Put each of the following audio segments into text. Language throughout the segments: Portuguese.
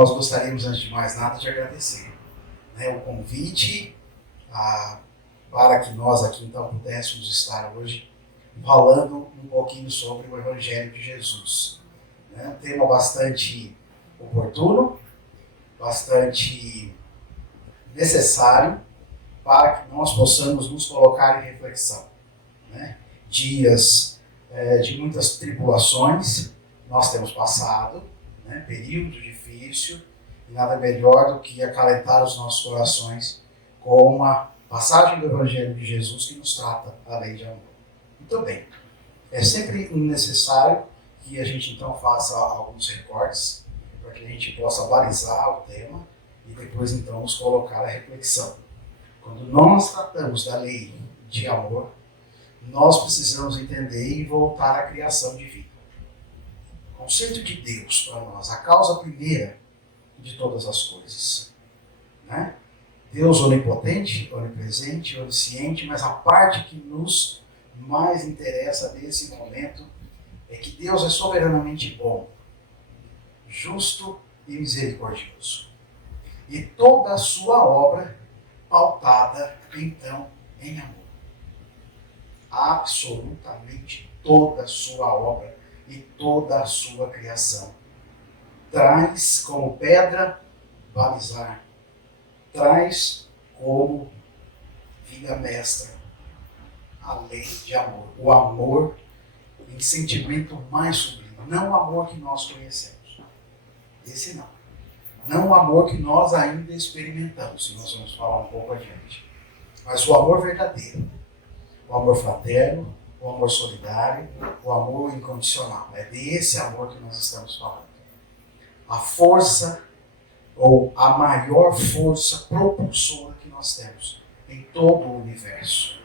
nós gostaríamos, antes de mais nada, de agradecer, né, o convite para que nós aqui então pudéssemos estar hoje falando um pouquinho sobre o Evangelho de Jesus. Né? Um tema bastante oportuno, bastante necessário para que nós possamos nos colocar em reflexão. Né? Dias de muitas tribulações nós temos passado, né? Período difícil, e nada melhor do que acalentar os nossos corações com uma passagem do Evangelho de Jesus que nos trata a lei de amor. Muito bem, é sempre necessário que a gente então faça alguns recortes para que a gente possa balizar o tema e depois então nos colocar a reflexão. Quando nós tratamos da lei de amor, nós precisamos entender e voltar à criação divina. O conceito de Deus para nós, a causa primeira de todas as coisas. Né? Deus onipotente, onipresente, onisciente, mas a parte que nos mais interessa nesse momento é que Deus é soberanamente bom, justo e misericordioso. E toda a sua obra pautada, então, em amor. Absolutamente toda a sua obra e toda a sua criação traz como pedra balizar, traz como viga mestra a lei de amor. O amor em sentimento mais sublime. Não o amor que nós conhecemos. Esse não. Não o amor que nós ainda experimentamos, e nós vamos falar um pouco adiante. Mas o amor verdadeiro. O amor fraterno, o amor solidário, o amor incondicional. É desse amor que nós estamos falando. A força, ou a maior força propulsora que nós temos em todo o universo.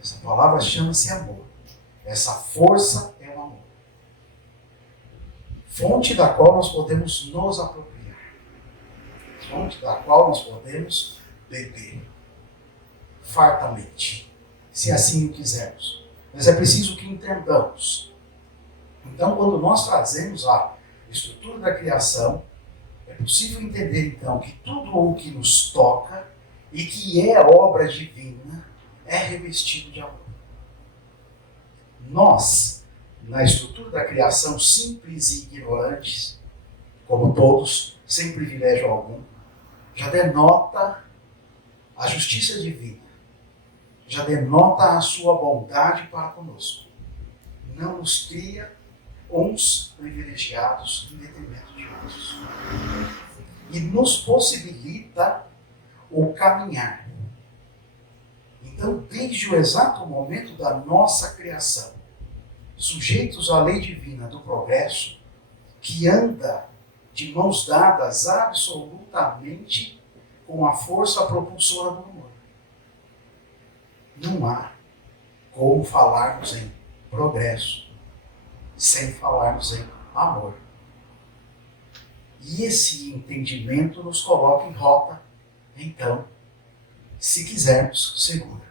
Essa palavra chama-se amor. Essa força é o amor. Fonte da qual nós podemos nos apropriar. Fonte da qual nós podemos beber fartamente, se assim o quisermos. Mas é preciso que entendamos. Então, quando nós trazemos a estrutura da criação, é possível entender então que tudo o que nos toca e que é obra divina é revestido de amor. Nós, na estrutura da criação, simples e ignorantes, como todos, sem privilégio algum, já denota a justiça divina, já denota a sua bondade para conosco. Não nos cria uns privilegiados em detrimento de outros. E nos possibilita o caminhar. Então, desde o exato momento da nossa criação, sujeitos à lei divina do progresso, que anda de mãos dadas absolutamente com a força propulsora do amor. Não há como falarmos em progresso sem falarmos em amor. E esse entendimento nos coloca em rota, então, se quisermos, segura.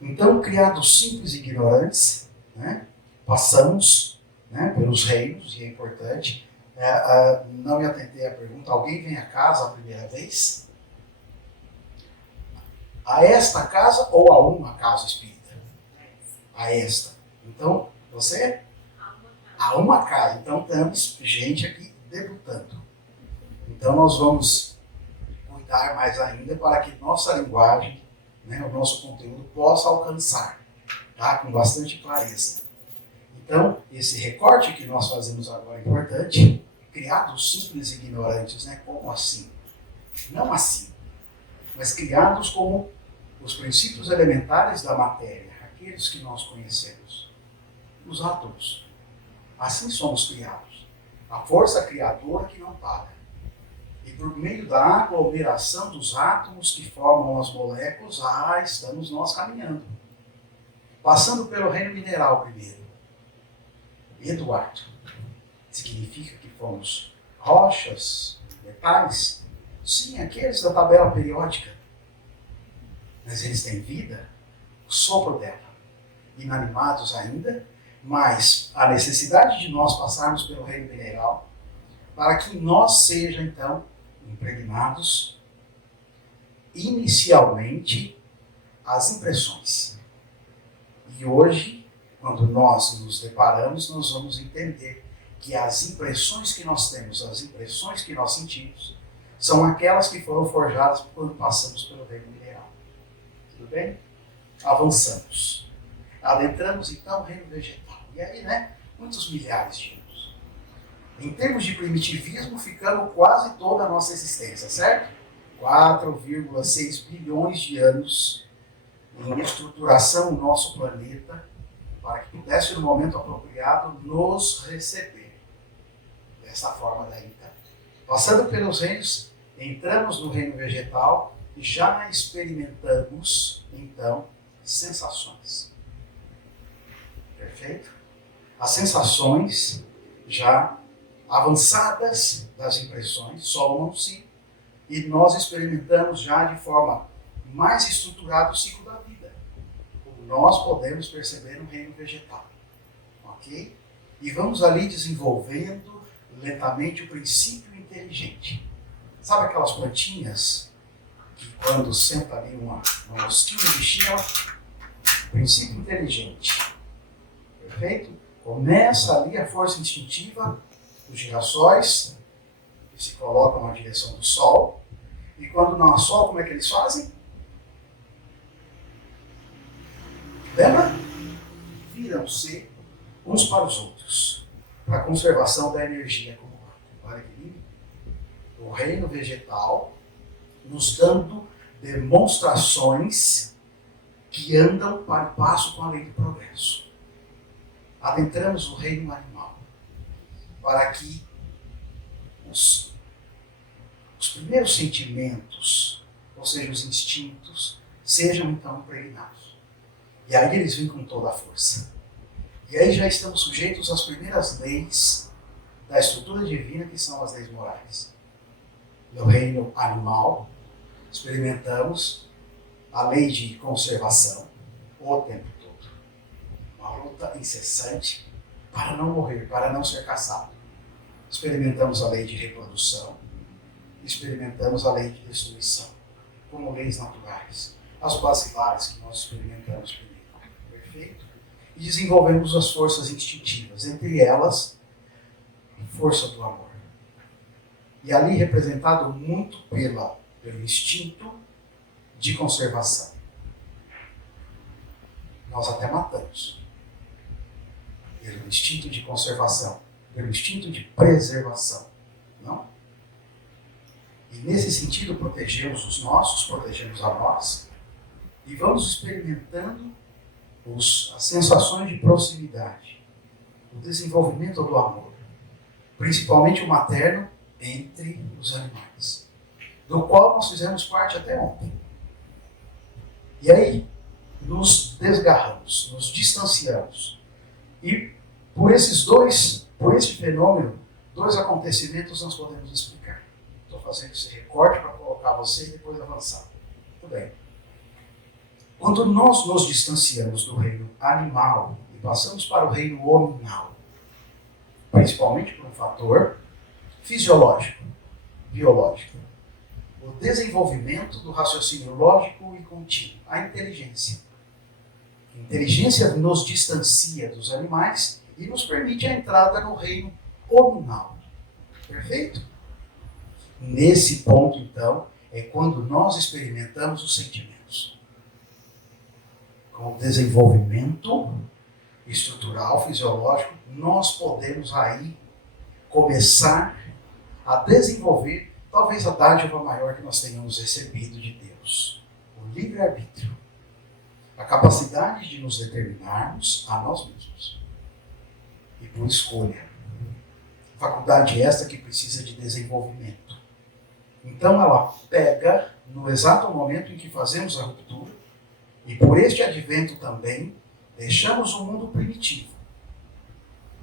Então, criados simples e ignorantes, né, passamos, né, pelos reinos, e é importante. Não me atentei à pergunta, alguém vem a casa a primeira vez? A esta casa ou a uma casa espírita? A esta. Então, você? A uma casa. Então, temos gente aqui debutando. Então, nós vamos cuidar mais ainda para que nossa linguagem, né, o nosso conteúdo possa alcançar, tá? Com bastante clareza. Então, esse recorte que nós fazemos agora é importante. Criados simples e ignorantes, né? Como assim? Não assim, mas criados como os princípios elementares da matéria, aqueles que nós conhecemos, os átomos. Assim somos criados. A força criadora que não para. E por meio da aglomeração dos átomos que formam as moléculas, estamos nós caminhando. Passando pelo reino mineral primeiro. Eduardo. Significa que fomos rochas, metais? Sim, aqueles da tabela periódica. Mas eles têm vida, o sopro dela. Inanimados ainda, mas a necessidade de nós passarmos pelo reino mineral para que em nós seja, então, impregnados inicialmente as impressões. E hoje, quando nós nos deparamos, nós vamos entender que as impressões que nós temos, as impressões que nós sentimos, são aquelas que foram forjadas quando passamos pelo reino mineral. Tudo bem? Avançamos. Adentramos então no reino vegetal. E aí, muitos milhares de anos. Em termos de primitivismo, ficamos quase toda a nossa existência, certo? 4,6 bilhões de anos em estruturação do nosso planeta para que pudesse, no momento apropriado, nos receber. Dessa forma daí, então. Passando pelos reinos, entramos no reino vegetal e já experimentamos, então, sensações. Perfeito? As sensações já avançadas das impressões somam-se e nós experimentamos já de forma mais estruturada o ciclo da vida, como nós podemos perceber no reino vegetal. Ok? E vamos ali desenvolvendo lentamente o princípio inteligente. Sabe aquelas plantinhas que quando senta ali uma mosquinha de bichinha, princípio inteligente. Perfeito? Começa ali a força instintiva dos girassóis, que se colocam na direção do sol. E quando não há sol, como é que eles fazem? Lembra? Viram-se uns para os outros, para a conservação da energia acumulada. Para equilíbrio. O reino vegetal nos dando demonstrações que andam para o passo com a lei do progresso. Adentramos o reino animal para que os primeiros sentimentos, ou seja, os instintos, sejam então impregnados. E aí eles vêm com toda a força. E aí já estamos sujeitos às primeiras leis da estrutura divina, que são as leis morais. No reino animal, experimentamos a lei de conservação o tempo todo. Uma luta incessante para não morrer, para não ser caçado. Experimentamos a lei de reprodução, experimentamos a lei de destruição, como leis naturais, as basilares que nós experimentamos primeiro. Perfeito? E desenvolvemos as forças instintivas, entre elas, a força do amor. E ali representado muito pelo instinto de conservação. Nós até matamos. Pelo instinto de conservação, pelo instinto de preservação. Não? E nesse sentido protegemos os nossos, protegemos a nós e vamos experimentando as sensações de proximidade, o desenvolvimento do amor, principalmente o materno entre os animais, do qual nós fizemos parte até ontem. E aí nos desgarramos, nos distanciamos. E por este fenômeno, dois acontecimentos nós podemos explicar. Estou fazendo esse recorte para colocar você e depois avançar. Muito bem. Quando nós nos distanciamos do reino animal e passamos para o reino hominal, principalmente por um fator fisiológico, biológico, o desenvolvimento do raciocínio lógico e contínuo, a inteligência. A inteligência nos distancia dos animais e nos permite a entrada no reino hominal. Perfeito? Nesse ponto, então, é quando nós experimentamos os sentimentos. Com o desenvolvimento estrutural, fisiológico, nós podemos aí começar a desenvolver talvez a dádiva maior que nós tenhamos recebido de Deus, o livre-arbítrio, a capacidade de nos determinarmos a nós mesmos, e por escolha. Faculdade esta que precisa de desenvolvimento. Então ela pega no exato momento em que fazemos a ruptura, e por este advento também, deixamos o mundo primitivo.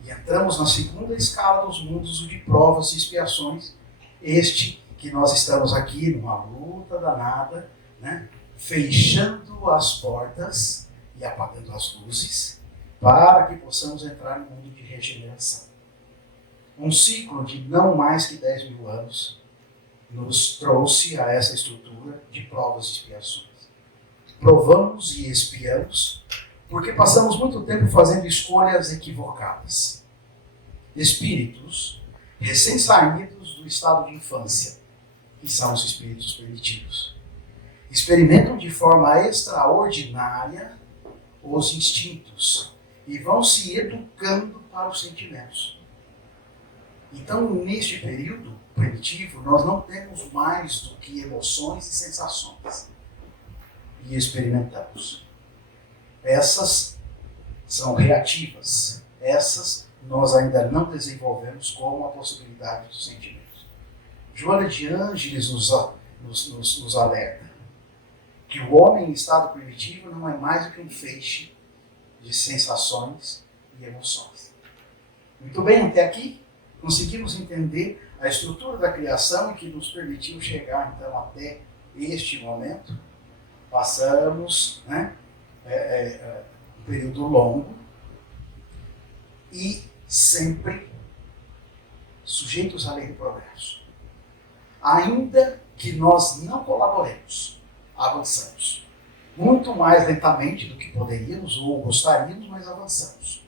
E entramos na segunda escala dos mundos, o de provas e expiações, este que nós estamos aqui numa luta danada, fechando as portas e apagando as luzes, para que possamos entrar no mundo de regeneração. um ciclo de não mais que 10 mil anos nos trouxe a essa estrutura de provas e expiações. Provamos e expiamos porque passamos muito tempo fazendo escolhas equivocadas. Espíritos recém-saídos do estado de infância, que são os espíritos primitivos, experimentam de forma extraordinária os instintos e vão se educando para os sentimentos. Então, neste período primitivo, nós não temos mais do que emoções e sensações. E experimentamos. Essas são reativas. Essas nós ainda não desenvolvemos como a possibilidade dos sentimentos. Joana de Ângeles nos alerta que o homem em estado primitivo não é mais do que um feixe de sensações e emoções. Muito bem, até aqui conseguimos entender a estrutura da criação e que nos permitiu chegar então até este momento. Passamos um período longo e sempre sujeitos à lei do progresso. Ainda que nós não colaboremos, avançamos. Muito mais lentamente do que poderíamos ou gostaríamos, mas avançamos.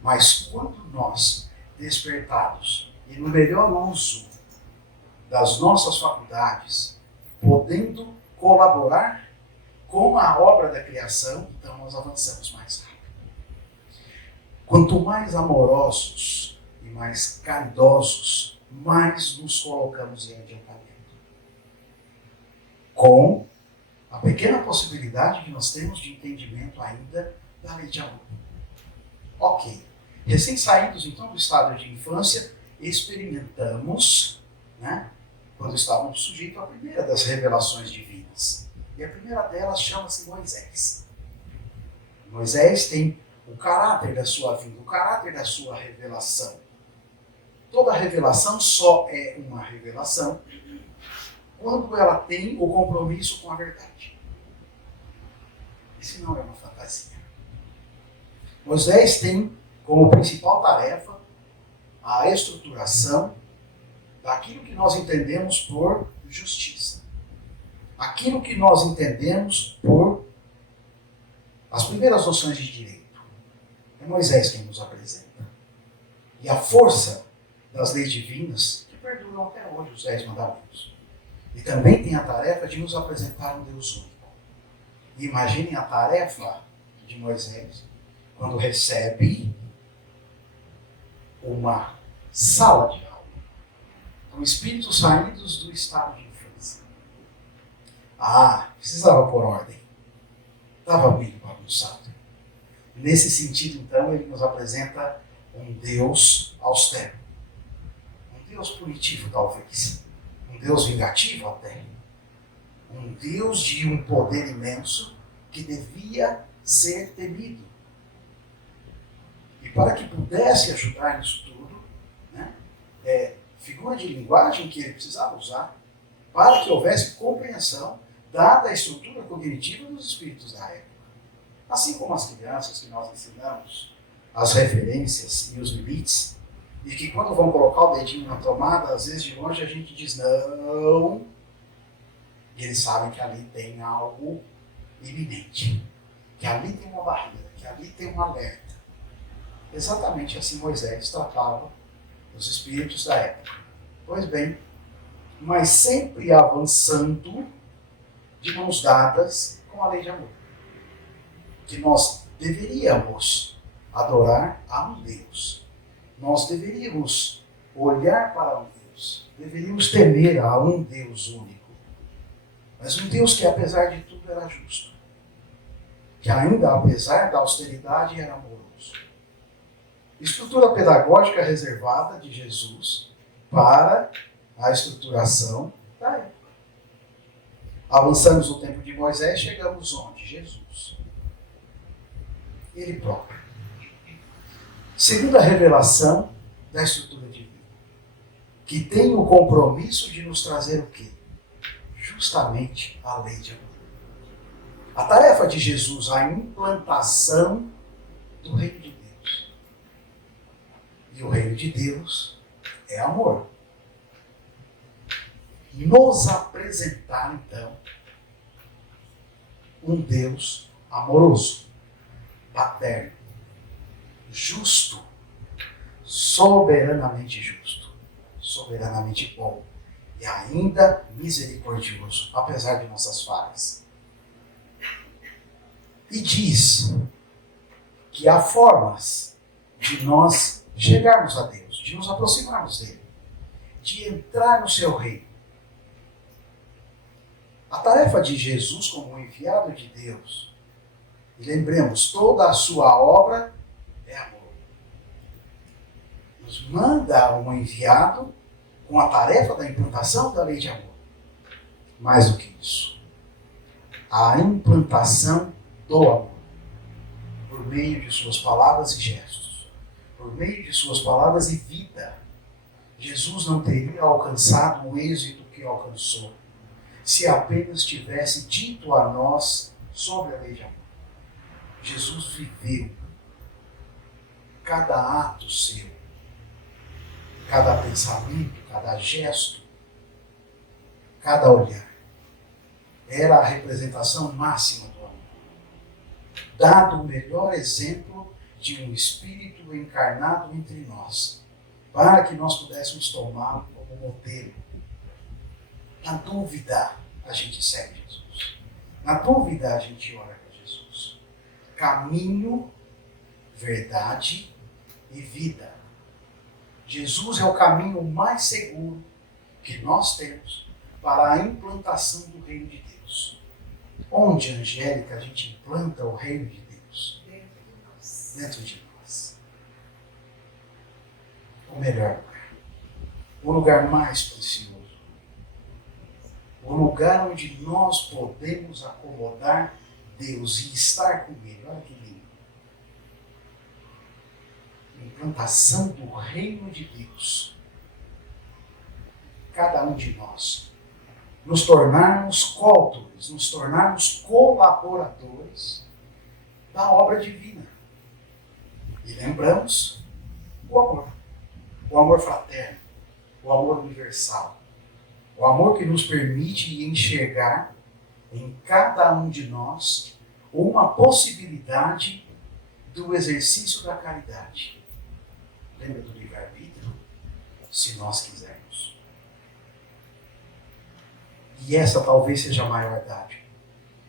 Mas quando nós, despertados e no melhor uso das nossas faculdades, podendo colaborar com a obra da criação, então nós avançamos mais rápido. Quanto mais amorosos e mais caridosos, mais nos colocamos em adiantamento. Com a pequena possibilidade que nós temos de entendimento ainda da lei de amor. Ok. Recém-saídos então do estado de infância, experimentamos, quando estávamos sujeitos à primeira das revelações divinas. E a primeira delas chama-se Moisés. Moisés tem o caráter da sua vinda, o caráter da sua revelação. Toda revelação só é uma revelação quando ela tem o compromisso com a verdade. Isso não é uma fantasia. Moisés tem como principal tarefa a estruturação daquilo que nós entendemos por justiça. Aquilo que nós entendemos por as primeiras noções de direito. É Moisés quem nos apresenta. E a força das leis divinas que perduram até hoje, os 10 mandamentos. E também tem a tarefa de nos apresentar um Deus único. E imaginem a tarefa de Moisés quando recebe uma sala de aula com espíritos saídos do estado de infância. Precisava pôr ordem. Estava meio bagunçado. Nesse sentido, então, ele nos apresenta um Deus austero. Um Deus punitivo, talvez. Um Deus vingativo, até. Um Deus de um poder imenso que devia ser temido. E para que pudesse ajudar nisso tudo, figura de linguagem que ele precisava usar para que houvesse compreensão dada a estrutura cognitiva dos espíritos da época. Assim como as crianças que nós ensinamos as referências e os limites, e que quando vão colocar o dedinho na tomada, às vezes de longe a gente diz não, e eles sabem que ali tem algo iminente, que ali tem uma barreira, que ali tem um alerta. Exatamente assim Moisés tratava os espíritos da época. Pois bem, mas sempre avançando de mãos dadas com a lei de amor. Que nós deveríamos adorar a um Deus. Nós deveríamos olhar para um Deus. Deveríamos temer a um Deus único. Mas um Deus que, apesar de tudo, era justo. Que ainda, apesar da austeridade, era amoroso. Estrutura pedagógica reservada de Jesus para a estruturação da época. Avançamos no tempo de Moisés, chegamos onde? Jesus. Ele próprio. Segunda revelação da estrutura divina, que tem o compromisso de nos trazer o quê? Justamente a lei de amor. A tarefa de Jesus, a implantação do reino de Deus. E o reino de Deus é amor. Nos apresentar, então, um Deus amoroso, paterno, justo, soberanamente justo, soberanamente bom e ainda misericordioso, apesar de nossas falhas. E diz que há formas de nós chegarmos a Deus, de nos aproximarmos dele, de entrar no seu reino. A tarefa de Jesus como enviado de Deus, e lembremos, toda a sua obra é amor. Nos manda um enviado com a tarefa da implantação da lei de amor. Mais do que isso, a implantação do amor, por meio de suas palavras e gestos, por meio de suas palavras e vida. Jesus não teria alcançado o êxito que alcançou se apenas tivesse dito a nós sobre a lei de amor. Jesus viveu cada ato seu, cada pensamento, cada gesto, cada olhar. Era a representação máxima do amor. Dado o melhor exemplo de um Espírito encarnado entre nós, para que nós pudéssemos tomá-lo como modelo. Na dúvida, a gente segue Jesus. Na dúvida, a gente ora para Jesus. Caminho, verdade e vida. Jesus é o caminho mais seguro que nós temos para a implantação do reino de Deus. Onde, Angélica, a gente implanta o reino de Deus? Dentro de nós. O melhor lugar. O lugar mais precioso. O lugar onde nós podemos acomodar Deus e estar com Ele. Olha que lindo. Implantação do reino de Deus. Cada um de nós. Nos tornarmos coautores, nos tornarmos colaboradores da obra divina. E lembramos o amor. O amor fraterno. O amor universal. O amor que nos permite enxergar em cada um de nós uma possibilidade do exercício da caridade. Lembra do livre-arbítrio? Se nós quisermos. E essa talvez seja a maior dádiva.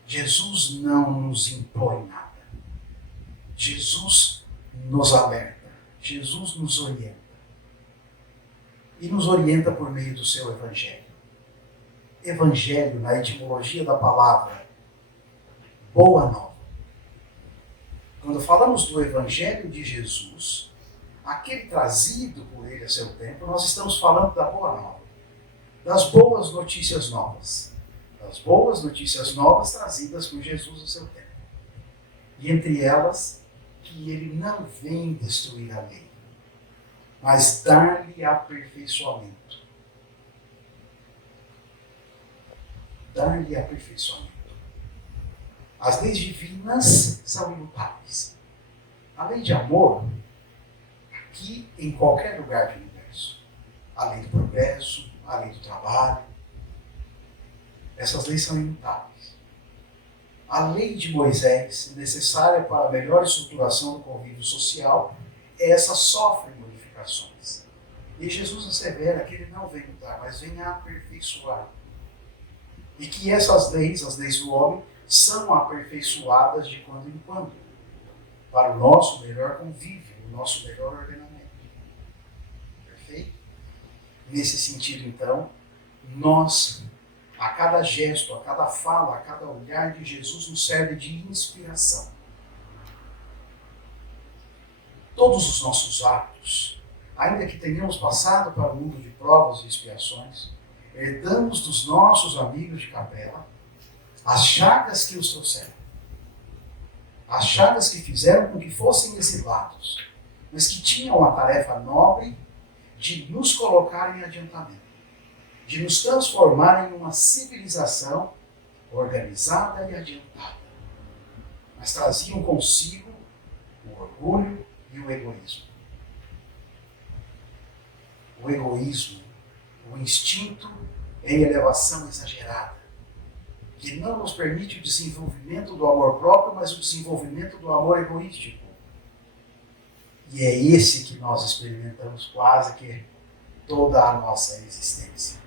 Jesus não nos impõe nada. Jesus nos alerta. Jesus nos orienta. E nos orienta por meio do seu Evangelho. Evangelho, na etimologia da palavra, boa nova. Quando falamos do Evangelho de Jesus, aquele trazido por ele a seu tempo, nós estamos falando da boa nova, das boas notícias novas. Das boas notícias novas trazidas por Jesus a seu tempo. E entre elas, que ele não vem destruir a lei, mas dar-lhe aperfeiçoamento. Dar-lhe aperfeiçoamento. As leis divinas são imutáveis. A lei de amor, aqui em qualquer lugar do universo. A lei do progresso, a lei do trabalho. Essas leis são imutáveis. A lei de Moisés, necessária para a melhor estruturação do convívio social, essa sofre modificações. E Jesus assevera que ele não vem mudar, mas vem aperfeiçoar. E que essas leis, as leis do homem, são aperfeiçoadas de quando em quando, para o nosso melhor convívio, o nosso melhor ordenamento. Perfeito? Nesse sentido, então, nós, a cada gesto, a cada fala, a cada olhar de Jesus nos serve de inspiração. Todos os nossos atos, ainda que tenhamos passado para o mundo de provas e expiações, herdamos dos nossos amigos de capela as chagas que os trouxeram. As chagas que fizeram com que fossem exilados, mas que tinham a tarefa nobre de nos colocar em adiantamento, de nos transformar em uma civilização organizada e adiantada. Mas traziam consigo o orgulho e o egoísmo. o egoísmo, o instinto em elevação exagerada, que não nos permite o desenvolvimento do amor próprio, mas o desenvolvimento do amor egoístico. E é esse que nós experimentamos quase que toda a nossa existência.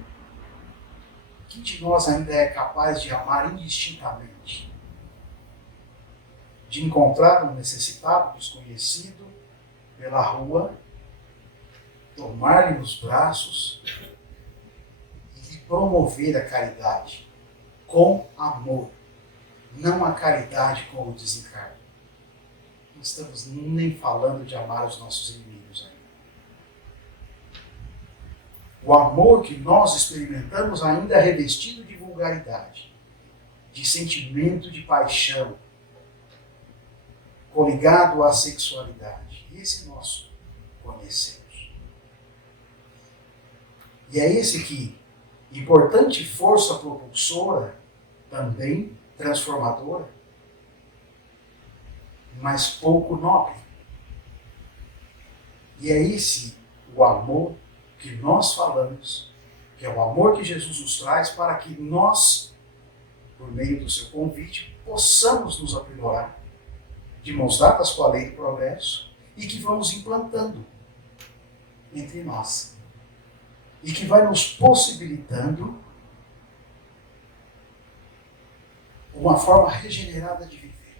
Quem de nós ainda é capaz de amar indistintamente? De encontrar um necessitado, desconhecido, pela rua, tomar-lhe nos braços e lhe promover a caridade com amor, não a caridade com o desencargo. Não estamos nem falando de amar os nossos inimigos ainda. O amor que nós experimentamos ainda é revestido de vulgaridade, de sentimento de paixão, coligado à sexualidade. Esse nós conhecemos. E é esse que, importante força propulsora, também transformadora, mas pouco nobre. E é esse o amor que nós falamos, que é o amor que Jesus nos traz para que nós, por meio do seu convite, possamos nos aprimorar, de mãos dadas com a lei do progresso, e que vamos implantando entre nós. E que vai nos possibilitando uma forma regenerada de viver.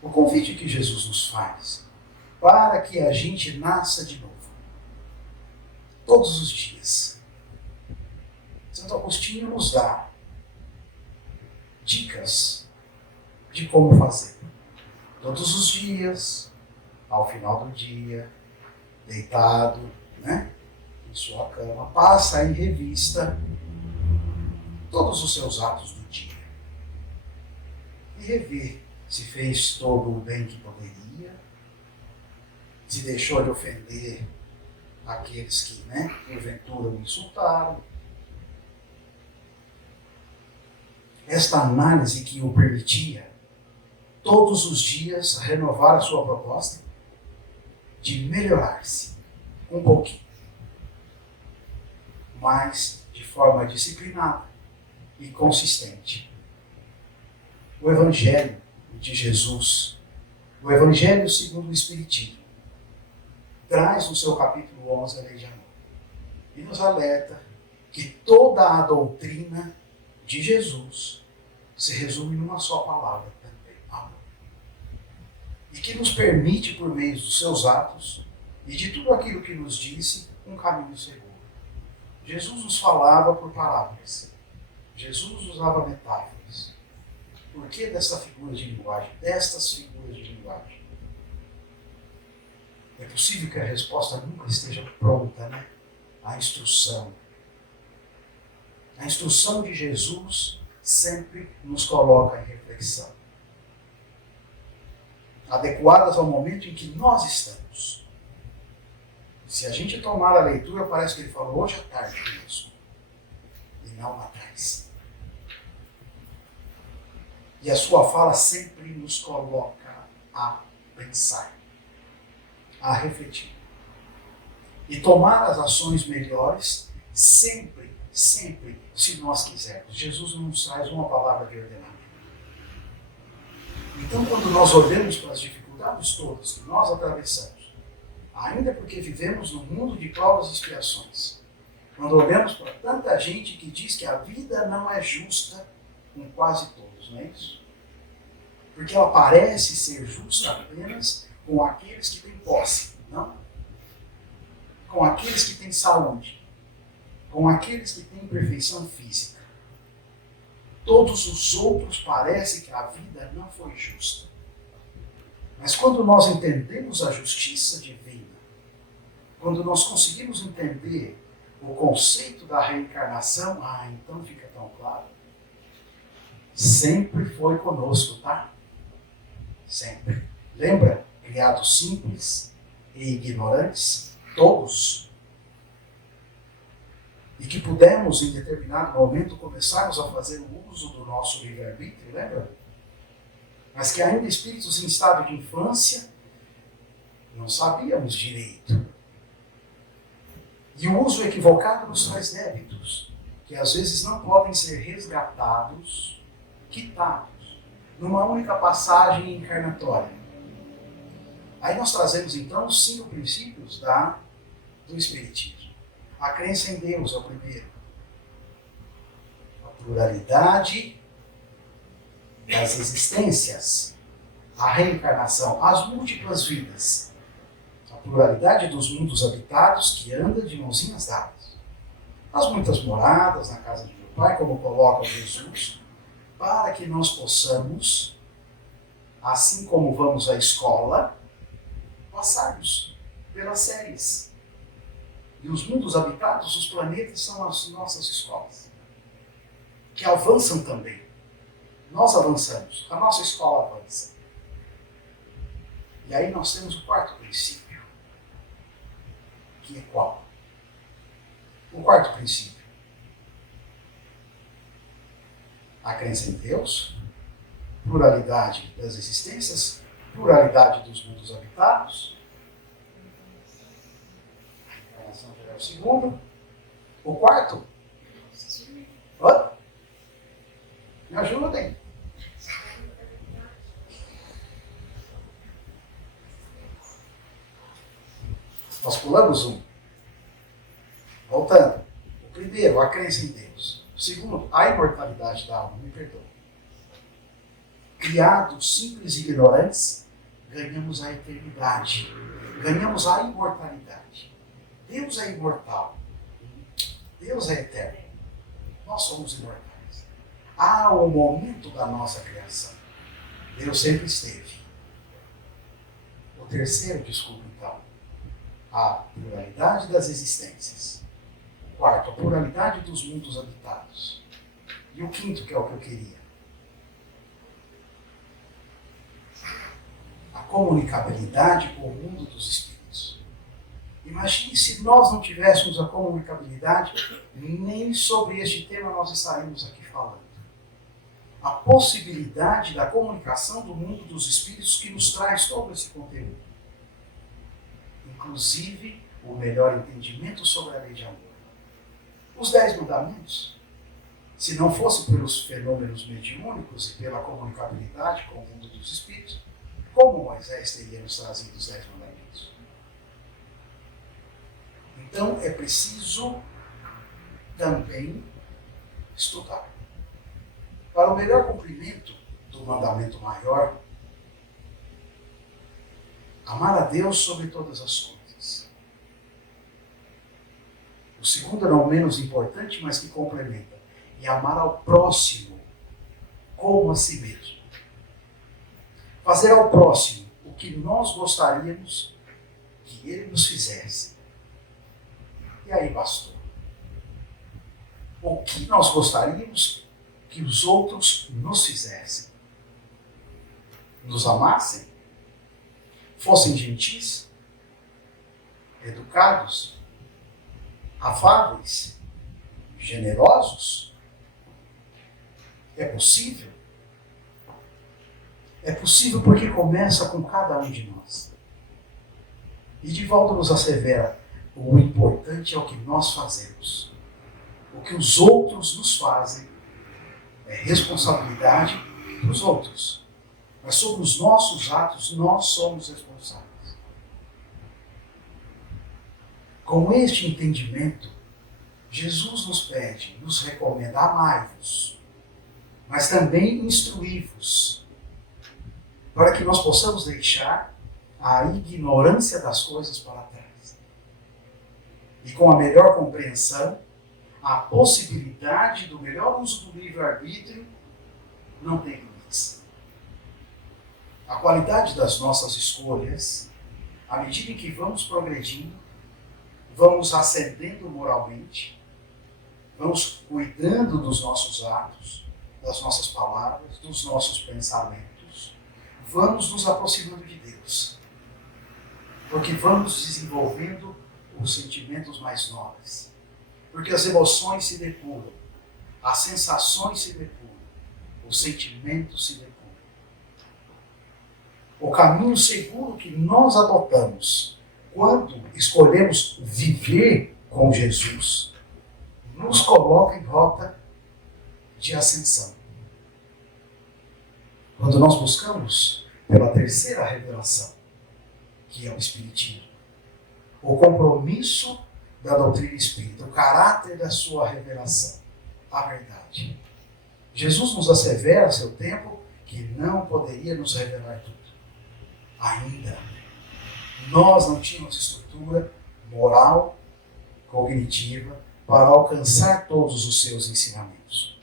O convite que Jesus nos faz para que a gente nasça de novo. Todos os dias. Santo Agostinho nos dá dicas de como fazer. Todos os dias, ao final do dia, deitado, em sua cama, passa em revista todos os seus atos do dia. E rever se fez todo o bem que poderia, se deixou de ofender aqueles que, porventura, o insultaram. Esta análise que o permitia, todos os dias, renovar a sua proposta de melhorar-se um pouquinho, mas de forma disciplinada e consistente. O Evangelho de Jesus, o Evangelho segundo o Espiritismo, traz no seu capítulo 11 a lei de amor e nos alerta que toda a doutrina de Jesus se resume numa só palavra também, amor. E que nos permite, por meio dos seus atos e de tudo aquilo que nos disse, um caminho seguro. Jesus nos falava por palavras. Jesus usava metáforas. Por que dessa figura de linguagem? Destas figuras de linguagem. É possível que a resposta nunca esteja pronta, A instrução. A instrução de Jesus sempre nos coloca em reflexão, adequadas ao momento em que nós estamos. Se a gente tomar a leitura, parece que ele falou hoje à tarde conosco, e não lá atrás. E a sua fala sempre nos coloca a pensar, a refletir. E tomar as ações melhores sempre, se nós quisermos. Jesus não nos traz uma palavra de ordenamento. Então, quando nós olhamos para as dificuldades todas que nós atravessamos, ainda porque vivemos num mundo de provas e expiações, quando olhamos para tanta gente que diz que a vida não é justa com quase todos, não é isso? Porque ela parece ser justa apenas com aqueles que têm posse, não? Com aqueles que têm saúde, com aqueles que têm perfeição física. Todos os outros parece que a vida não foi justa. Mas quando nós entendemos a justiça divina, quando nós conseguimos entender o conceito da reencarnação, então fica tão claro. Sempre foi conosco, tá? Sempre. Lembra? Criados simples e ignorantes, todos. E que pudemos, em determinado momento, começarmos a fazer o uso do nosso livre-arbítrio, lembra? Mas que ainda espíritos em estado de infância, não sabíamos direito. E o uso equivocado nos traz débitos, que às vezes não podem ser resgatados, quitados, numa única passagem encarnatória. Aí nós trazemos então os 5 princípios do Espiritismo. A crença em Deus é o primeiro. A pluralidade das existências, a reencarnação, as múltiplas vidas, a pluralidade dos mundos habitados que anda de mãozinhas dadas, as muitas moradas na casa de meu Pai, como coloca Jesus, para que nós possamos, assim como vamos à escola, passarmos pelas séries. E os mundos habitados, os planetas, são as nossas escolas, que avançam também. Nós avançamos, a nossa escola avança. E aí nós temos o 4º princípio, que é qual? O 4º princípio. A crença em Deus, pluralidade das existências, pluralidade dos mundos habitados. A encarnação já é o 2º. O 4º? Oi? Me ajudem. Nós pulamos um. Voltando. O primeiro, a crença em Deus. O segundo, a imortalidade da alma. Me perdoa. Criados simples e ignorantes, ganhamos a eternidade. Ganhamos a imortalidade. Deus é imortal. Deus é eterno. Nós somos imortais. Há o momento da nossa criação. Deus sempre esteve. O terceiro, desculpa então, a pluralidade das existências. O 4º, a pluralidade dos mundos habitados. E o 5º, que é o que eu queria, a comunicabilidade com o mundo dos espíritos. Imagine se nós não tivéssemos a comunicabilidade, nem sobre este tema nós estaríamos aqui falando. A possibilidade da comunicação do mundo dos espíritos que nos traz todo esse conteúdo. Inclusive, o melhor entendimento sobre a lei de amor. Os 10 mandamentos, se não fosse pelos fenômenos mediúnicos e pela comunicabilidade com o mundo dos espíritos, como Moisés teria nos trazido os 10 mandamentos? Então, é preciso também estudar. Para o melhor cumprimento do mandamento maior, amar a Deus sobre todas as coisas. O segundo, não menos importante, mas que complementa, e amar ao próximo como a si mesmo. Fazer ao próximo o que nós gostaríamos que ele nos fizesse. E aí bastou. O que nós gostaríamos que os outros nos fizessem. Nos amassem, fossem gentis, educados, afáveis, generosos. É possível? É possível porque começa com cada um de nós. E Divaldo nos assevera, o importante é o que nós fazemos. O que os outros nos fazem é responsabilidade dos outros. Mas sobre os nossos atos, nós somos responsáveis. Com este entendimento, Jesus nos pede, nos recomenda, amai-vos, mas também instruí-vos, para que nós possamos deixar a ignorância das coisas para trás. E com a melhor compreensão, a possibilidade do melhor uso do livre-arbítrio não tem limites. A qualidade das nossas escolhas, à medida em que vamos progredindo, vamos ascendendo moralmente, vamos cuidando dos nossos atos, das nossas palavras, dos nossos pensamentos, vamos nos aproximando de Deus. Porque vamos desenvolvendo os sentimentos mais nobres. Porque as emoções se depuram, as sensações se depuram, os sentimentos se depuram. O caminho seguro que nós adotamos quando escolhemos viver com Jesus, nos coloca em rota de ascensão. Quando nós buscamos pela terceira revelação, que é o Espiritismo, o compromisso da doutrina espírita, o caráter da sua revelação, a verdade. Jesus nos assevera a seu tempo que não poderia nos revelar tudo. Ainda. Nós não tínhamos estrutura moral, cognitiva, para alcançar todos os seus ensinamentos.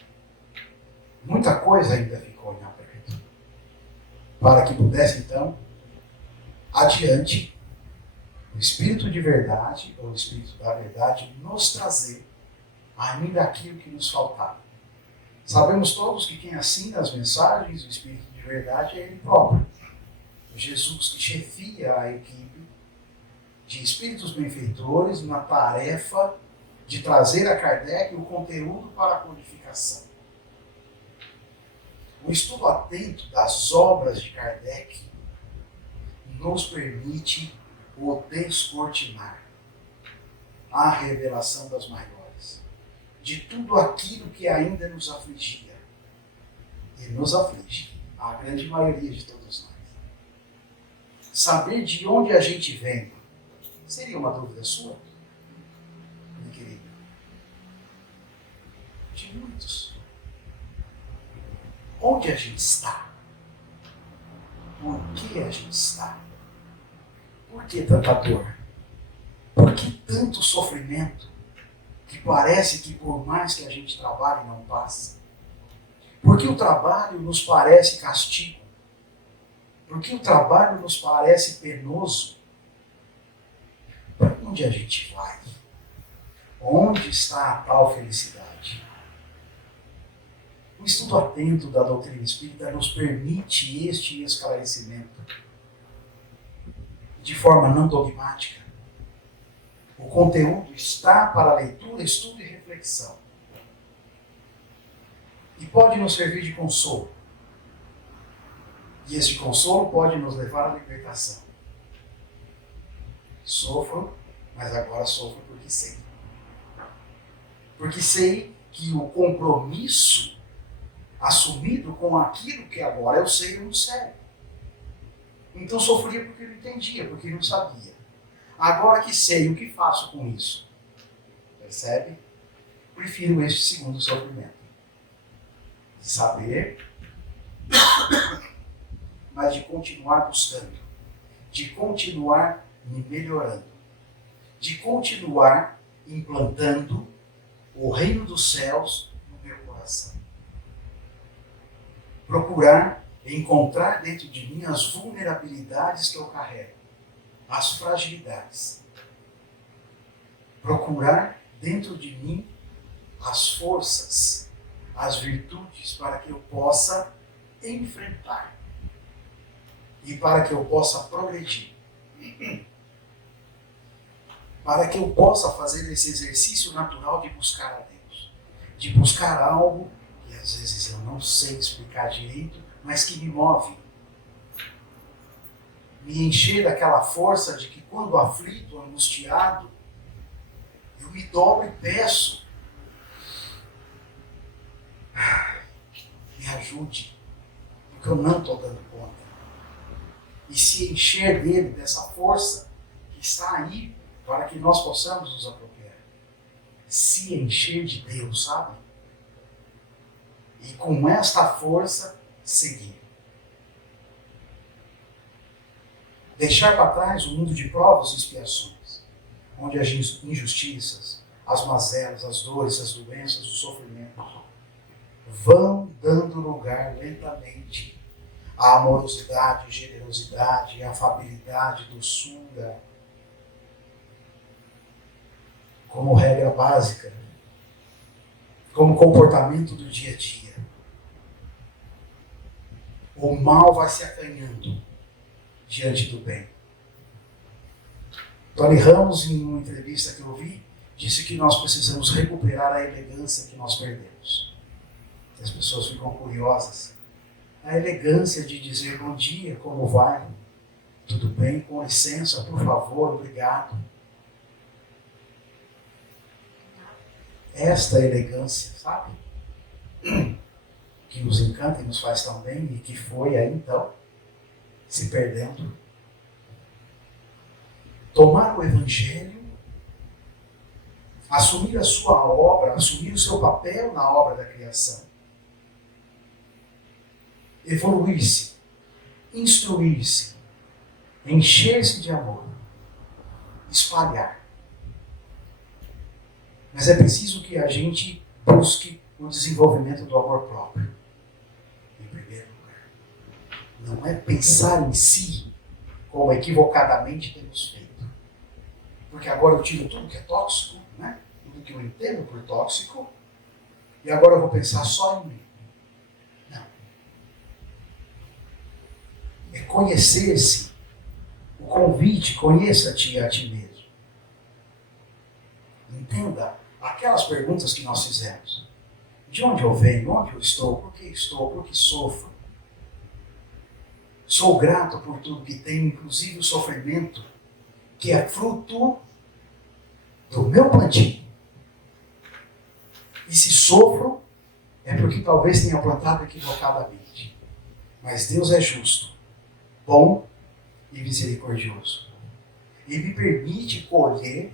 Muita coisa ainda ficou em aberto. Para que pudesse, então, adiante, o Espírito de verdade, ou o Espírito da verdade, nos trazer ainda aquilo que nos faltava. Sabemos todos que quem assina as mensagens do Espírito de verdade é Ele próprio. Jesus, que chefia a equipe de espíritos benfeitores na tarefa de trazer a Kardec o conteúdo para a codificação. O estudo atento das obras de Kardec nos permite o descortinar, a revelação das maiores, de tudo aquilo que ainda nos afligia. E nos aflige, a grande maioria de todos nós. Saber de onde a gente vem seria uma dúvida sua, meu querido? De muitos. Onde a gente está? Por que a gente está? Por que tanta dor? Por que tanto sofrimento que parece que por mais que a gente trabalhe não passa? Por que o trabalho nos parece castigo? Por que o trabalho nos parece penoso? Para onde a gente vai? Onde está a tal felicidade? O estudo atento da doutrina espírita nos permite este esclarecimento de forma não dogmática. O conteúdo está para leitura, estudo e reflexão. E pode nos servir de consolo. E esse consolo pode nos levar à libertação. Sofro, mas agora sofro porque sei. Porque sei que o compromisso assumido com aquilo que agora eu sei não serve. Então sofria porque não entendia, porque não sabia. Agora que sei, o que faço com isso? Percebe? Prefiro este segundo sofrimento. De saber, mas de continuar buscando. De continuar me melhorando. De continuar implantando o reino dos céus no meu coração. Procurar encontrar dentro de mim as vulnerabilidades que eu carrego, as fragilidades. Procurar dentro de mim as forças, as virtudes para que eu possa enfrentar e para que eu possa progredir. Para que eu possa fazer esse exercício natural de buscar a Deus, de buscar algo que às vezes eu não sei explicar direito, mas que me move. Me encher daquela força de que quando aflito, angustiado, eu me dobro e peço. Me ajude, porque eu não estou dando conta. E se encher dele, dessa força que está aí, para que nós possamos nos apropriar. Se encher de Deus, sabe? E com esta força, seguir. Deixar para trás o mundo de provas e expiações, onde as injustiças, as mazelas, as dores, as doenças, o sofrimento vão dando lugar lentamente à amorosidade, generosidade, afabilidade, doçura, como regra básica, como comportamento do dia a dia. O mal vai se acanhando diante do bem. Tony Ramos, em uma entrevista que eu vi, disse que nós precisamos recuperar a elegância que nós perdemos. As pessoas ficam curiosas. A elegância de dizer bom dia, como vai? Tudo bem? Com licença, por favor, obrigado. esta elegância, sabe? Que nos encanta e nos faz tão bem e que foi aí então se perdendo. Tomar o Evangelho, assumir a sua obra, assumir o seu papel na obra da criação, evoluir-se, instruir-se, encher-se de amor, espalhar. Mas é preciso que a gente busque o desenvolvimento do amor próprio, em primeiro lugar. Não é pensar em si, como equivocadamente temos feito. Porque agora eu tiro tudo que é tóxico, né? Tudo que eu entendo por tóxico, e agora eu vou pensar só em mim. Não. É conhecer-se. O convite, conheça-te a ti mesmo. Entenda aquelas perguntas que nós fizemos. De onde eu venho? Onde eu estou? Por que estou? Por que sofro? Sou grato por tudo que tenho, inclusive o sofrimento, que é fruto do meu plantio. E se sofro, é porque talvez tenha plantado equivocadamente. Mas Deus é justo, bom e misericordioso. E me permite colher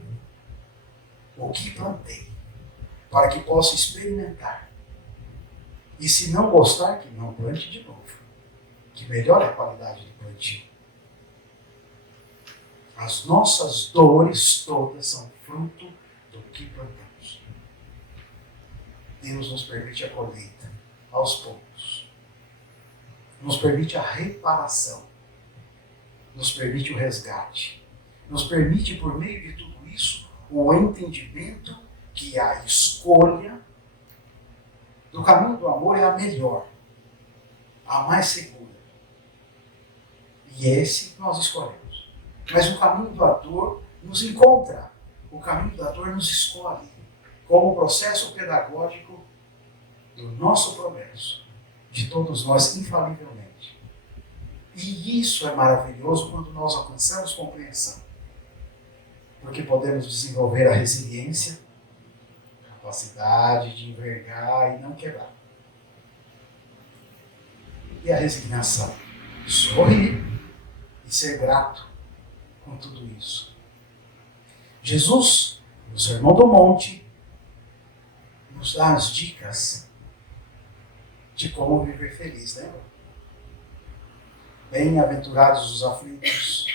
o que plantei, para que possa experimentar. E se não gostar, que não plante de novo, que melhore a qualidade do plantio. As nossas dores todas são fruto do que plantamos. Deus nos permite a colheita, aos poucos. Nos permite a reparação. Nos permite o resgate. Nos permite, por meio de tudo isso, o entendimento que a escolha do caminho do amor é a melhor, a mais segura. E esse nós escolhemos. Mas o caminho da dor nos encontra. O caminho da dor nos escolhe. Como processo pedagógico do nosso progresso. De todos nós, infalivelmente. E isso é maravilhoso quando nós alcançamos compreensão. Porque podemos desenvolver a resiliência, capacidade de envergar e não quebrar. E a resignação. Sorrir e ser grato com tudo isso. Jesus, no Sermão do Monte, nos dá as dicas de como viver feliz, lembra? Bem-aventurados os aflitos,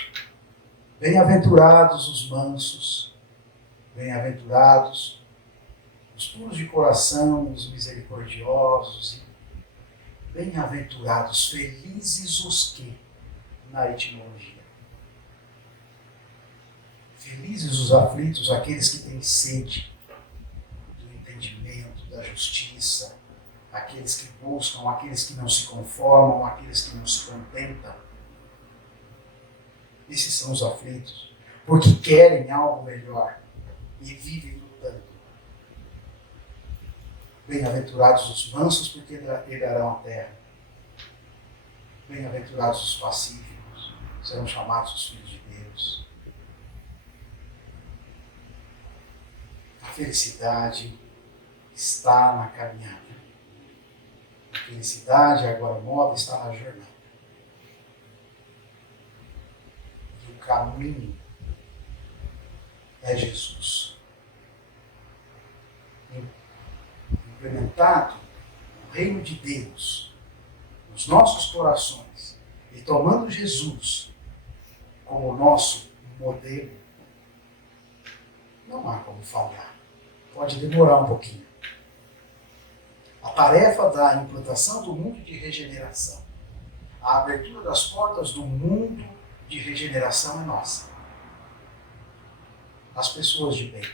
bem-aventurados os mansos, bem-aventurados os puros de coração, os misericordiosos, bem-aventurados, felizes os que, na etimologia. Felizes os aflitos, aqueles que têm sede do entendimento, da justiça, aqueles que buscam, aqueles que não se conformam, aqueles que não se contentam. Esses são os aflitos, porque querem algo melhor e vivem lutando. Bem-aventurados os mansos, porque herdarão a terra. Bem-aventurados os pacíficos, serão chamados os filhos de Deus. A felicidade está na caminhada. A felicidade, agora moda, está na jornada. E o caminho é Jesus. Implementado o reino de Deus nos nossos corações e tomando Jesus como nosso modelo, não há como falhar. Pode demorar um pouquinho. A tarefa da implantação do mundo de regeneração, a abertura das portas do mundo de regeneração é nossa. As pessoas de bem.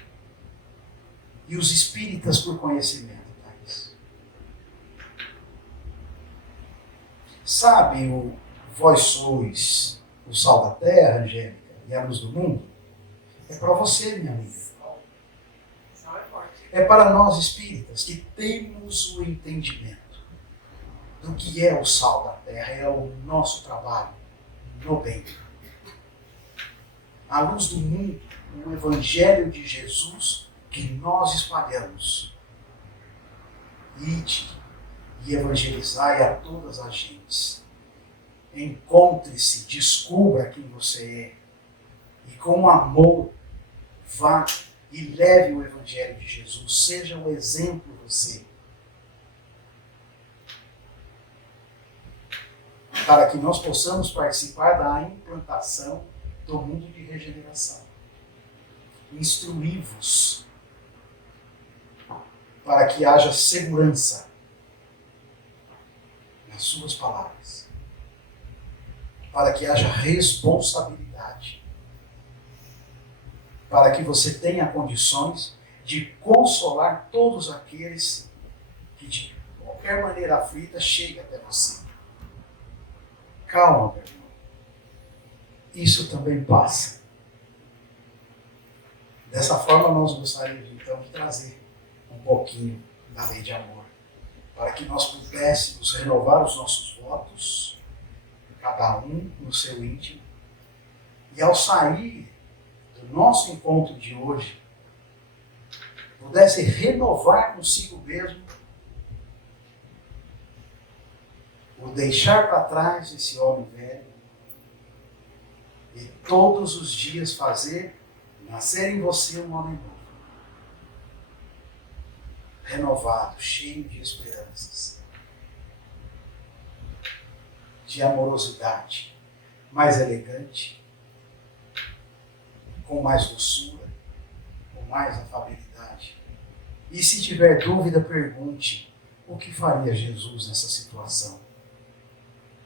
E os espíritas por conhecimento, Thais. Sabe o vós sois o sal da terra, Angélica, e a luz do mundo? É para você, minha amiga. É para nós espíritas que temos o entendimento do que é o sal da terra, é o nosso trabalho no bem. A luz do mundo, o Evangelho de Jesus, que nós espalhamos. Ide e evangelizai a todas as gentes. Encontre-se, descubra quem você é. E com amor, vá e leve o Evangelho de Jesus. Seja um exemplo você. Para que nós possamos participar da implantação do mundo de regeneração. Instruí-vos para que haja segurança nas suas palavras. Para que haja responsabilidade. Para que você tenha condições de consolar todos aqueles que de qualquer maneira aflita chegam até você. Calma, meu irmão. Isso também passa. Dessa forma, nós gostaríamos então de trazer um pouquinho da lei de amor, para que nós pudéssemos renovar os nossos votos, cada um no seu íntimo, e ao sair do nosso encontro de hoje, pudesse renovar consigo mesmo o deixar para trás esse homem velho e todos os dias fazer nascer em você um homem novo, renovado, cheio de esperanças, de amorosidade, mais elegante, com mais doçura, com mais afabilidade. E se tiver dúvida, pergunte: o que faria Jesus nessa situação?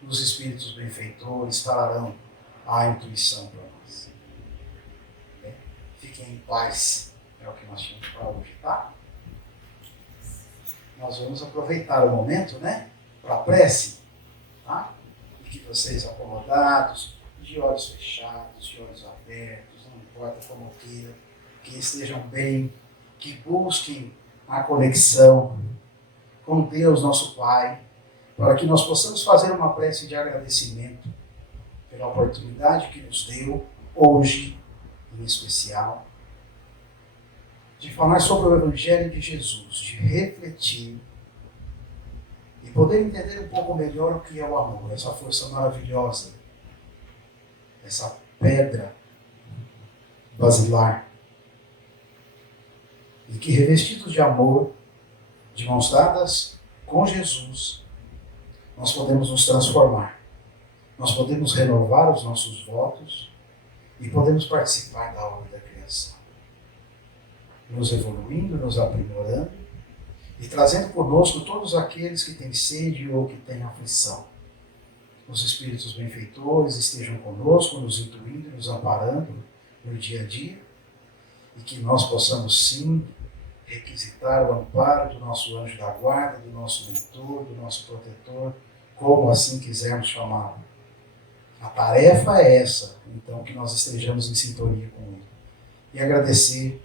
Os Espíritos benfeitores trarão a intuição para nós. Fiquem em paz, é o que nós tínhamos para hoje, tá? Nós vamos aproveitar o momento, né, para a prece, tá? E que vocês acomodados, de olhos fechados, de olhos abertos, não importa como queiram, que estejam bem, que busquem a conexão com Deus, nosso Pai, para que nós possamos fazer uma prece de agradecimento pela oportunidade que nos deu, hoje em especial, de falar sobre o Evangelho de Jesus, de refletir e poder entender um pouco melhor o que é o amor, essa força maravilhosa, essa pedra basilar, e que revestidos de amor, de mãos dadas com Jesus, nós podemos nos transformar, nós podemos renovar os nossos votos e podemos participar da obra da criação, nos evoluindo, nos aprimorando e trazendo conosco todos aqueles que têm sede ou que têm aflição. Os Espíritos benfeitores estejam conosco, nos intuindo, nos amparando no dia a dia, e que nós possamos sim requisitar o amparo do nosso anjo da guarda, do nosso mentor, do nosso protetor, como assim quisermos chamá-lo. A tarefa é essa, então, que nós estejamos em sintonia com ele. E agradecer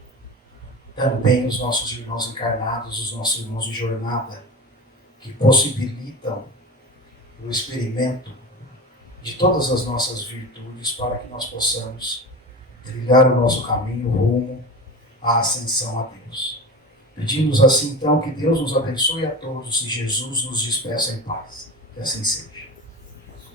também os nossos irmãos encarnados, os nossos irmãos de jornada, que possibilitam o experimento de todas as nossas virtudes para que nós possamos trilhar o nosso caminho rumo à ascensão a Deus. Pedimos assim então que Deus nos abençoe a todos e Jesus nos despeça em paz. Que assim seja.